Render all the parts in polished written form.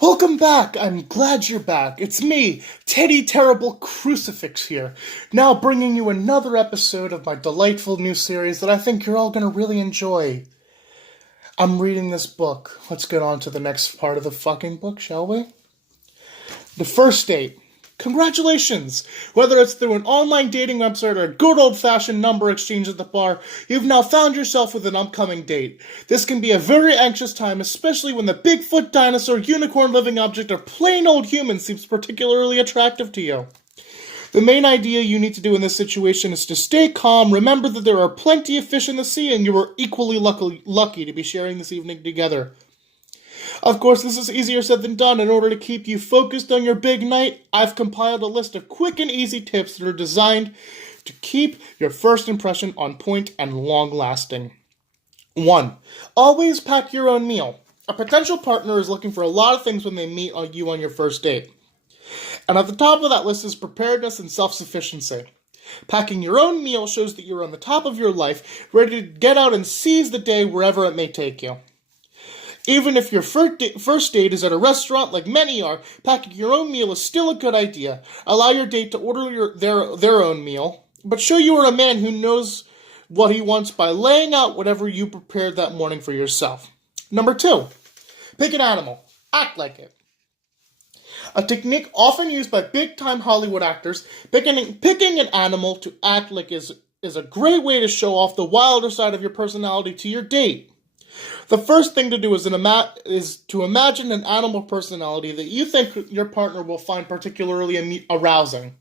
Welcome back! I'm glad you're back. It's me, Teddy Terrible Crucifix here, now bringing you another episode of my delightful new series that I think you're all going to really enjoy. I'm reading this book. Let's get on to the next part of the fucking book, shall we? The first date. Congratulations! Whether it's through an online dating website or a good old-fashioned number exchange at the bar, you've now found yourself with an upcoming date. This can be a very anxious time, especially when the Bigfoot, dinosaur, unicorn living object, or plain old human seems particularly attractive to you. The main idea you need to do in this situation is to stay calm, remember that there are plenty of fish in the sea, and you are equally lucky to be sharing this evening together. Of course, this is easier said than done. In order to keep you focused on your big night, I've compiled a list of quick and easy tips that are designed to keep your first impression on point and long-lasting. 1. Always pack your own meal. A potential partner is looking for a lot of things when they meet you on your first date. And at the top of that list is preparedness and self-sufficiency. Packing your own meal shows that you're on the top of your life, ready to get out and seize the day wherever it may take you. Even if your first date is at a restaurant, like many are, packing your own meal is still a good idea. Allow your date to order their own meal, but show you are a man who knows what he wants by laying out whatever you prepared that morning for yourself. Number 2, pick an animal. Act like it. A technique often used by big-time Hollywood actors, picking an animal to act like is a great way to show off the wilder side of your personality to your date. The first thing to do is to imagine an animal personality that you think your partner will find particularly arousing.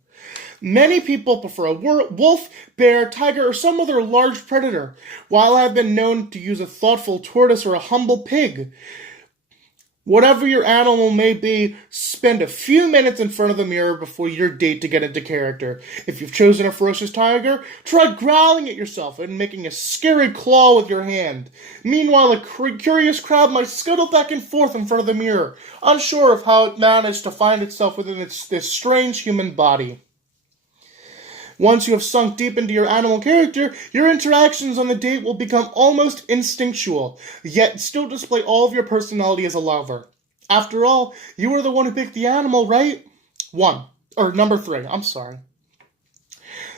Many people prefer a wolf, bear, tiger, or some other large predator, while I've been known to use a thoughtful tortoise or a humble pig. Whatever your animal may be, spend a few minutes in front of the mirror before your date to get into character. If you've chosen a ferocious tiger, try growling at yourself and making a scary claw with your hand. Meanwhile, a curious crowd might scuttle back and forth in front of the mirror, unsure of how it managed to find itself within this strange human body. Once you have sunk deep into your animal character, your interactions on the date will become almost instinctual, yet still display all of your personality as a lover. After all, you are the one who picked the animal, right? Number 3,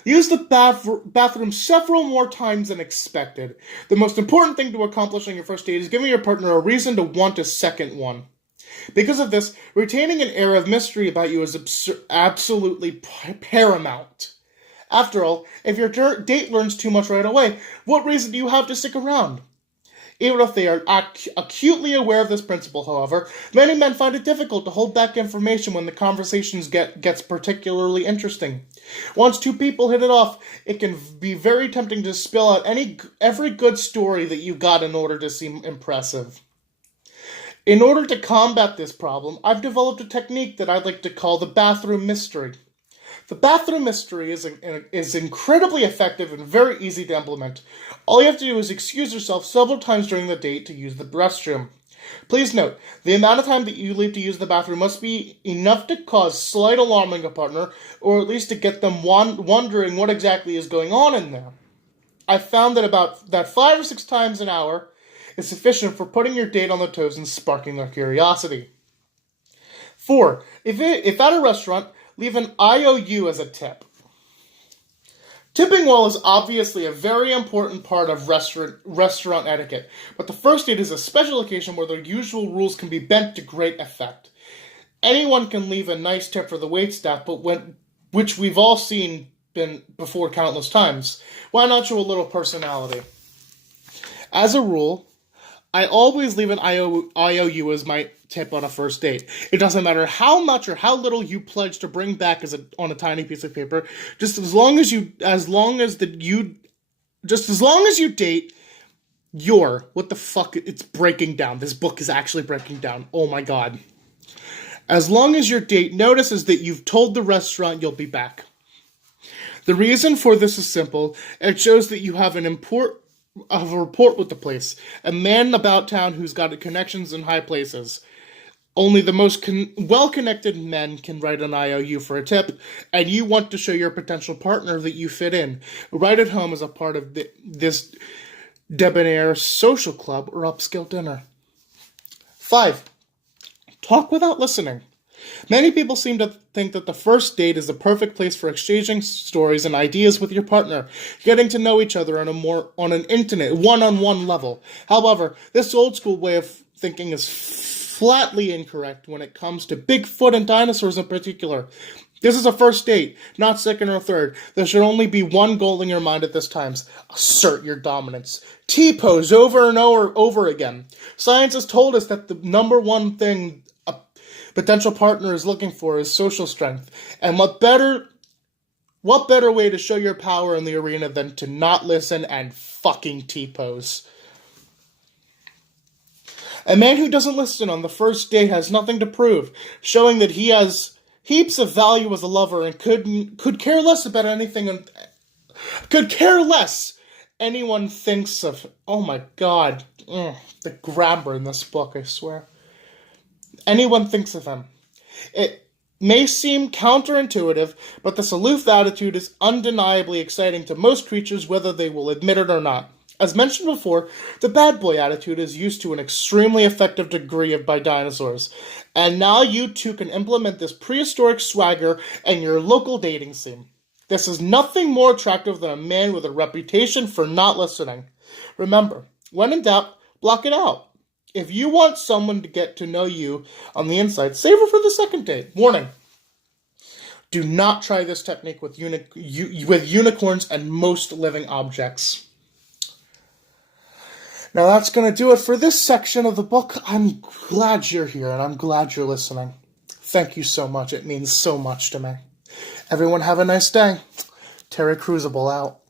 Use the bathroom several more times than expected. The most important thing to accomplish on your first date is giving your partner a reason to want a second one. Because of this, retaining an air of mystery about you is absolutely paramount. After all, if your date learns too much right away, what reason do you have to stick around? Even if they are acutely aware of this principle, however, many men find it difficult to hold back information when the conversations gets particularly interesting. Once two people hit it off, it can be very tempting to spill out every good story that you got in order to seem impressive. In order to combat this problem, I've developed a technique that I'd like to call the bathroom mystery. The bathroom mystery is incredibly effective and very easy to implement. All you have to do is excuse yourself several times during the date to use the restroom. Please note, the amount of time that you leave to use the bathroom must be enough to cause slight alarming a partner, or at least to get them wondering what exactly is going on in there. I've found that 5 or 6 times an hour is sufficient for putting your date on their toes and sparking their curiosity. 4. If at a restaurant, leave an IOU as a tip. Tipping well is obviously a very important part of restaurant etiquette, but the first date is a special occasion where the usual rules can be bent to great effect. Anyone can leave a nice tip for the waitstaff, which we've all seen before countless times. Why not show a little personality? As a rule, I always leave an IOU as my tip on a first date. It doesn't matter how much or how little you pledge to bring back on a tiny piece of paper. Just as long as you date what the fuck, it's breaking down. This book is actually breaking down. Oh my god. As long as your date notices that you've told the restaurant you'll be back. The reason for this is simple. It shows that you have a rapport with the place. A man about town who's got connections in high places. Only the most well-connected men can write an IOU for a tip, and you want to show your potential partner that you fit in. Right at home as a part of this debonair social club or upscale dinner. 5. Talk without listening. Many people seem to think that the first date is the perfect place for exchanging stories and ideas with your partner, getting to know each other on an intimate, one-on-one level. However, this old school way of thinking is flatly incorrect when it comes to Bigfoot and dinosaurs in particular. This is a first date, not second or third. There should only be one goal in your mind at this time. Assert your dominance. T-pose over and over again. Science has told us that the number one thing a potential partner is looking for is social strength. And what better way to show your power in the arena than to not listen and fucking T-pose? A man who doesn't listen on the first date has nothing to prove, showing that he has heaps of value as a lover and could care less about anything, could care less anyone thinks of. Oh my god, the grammar in this book, I swear. Anyone thinks of him. It may seem counterintuitive, but this aloof attitude is undeniably exciting to most creatures, whether they will admit it or not. As mentioned before, the bad boy attitude is used to an extremely effective degree by dinosaurs, and now you too can implement this prehistoric swagger in your local dating scene. This is nothing more attractive than a man with a reputation for not listening. Remember, when in doubt, block it out. If you want someone to get to know you on the inside, save her for the second date. Warning. Do not try this technique with unicorns and most living objects. Now that's going to do it for this section of the book. I'm glad you're here and I'm glad you're listening. Thank you so much. It means so much to me. Everyone have a nice day. Terry Crucible out.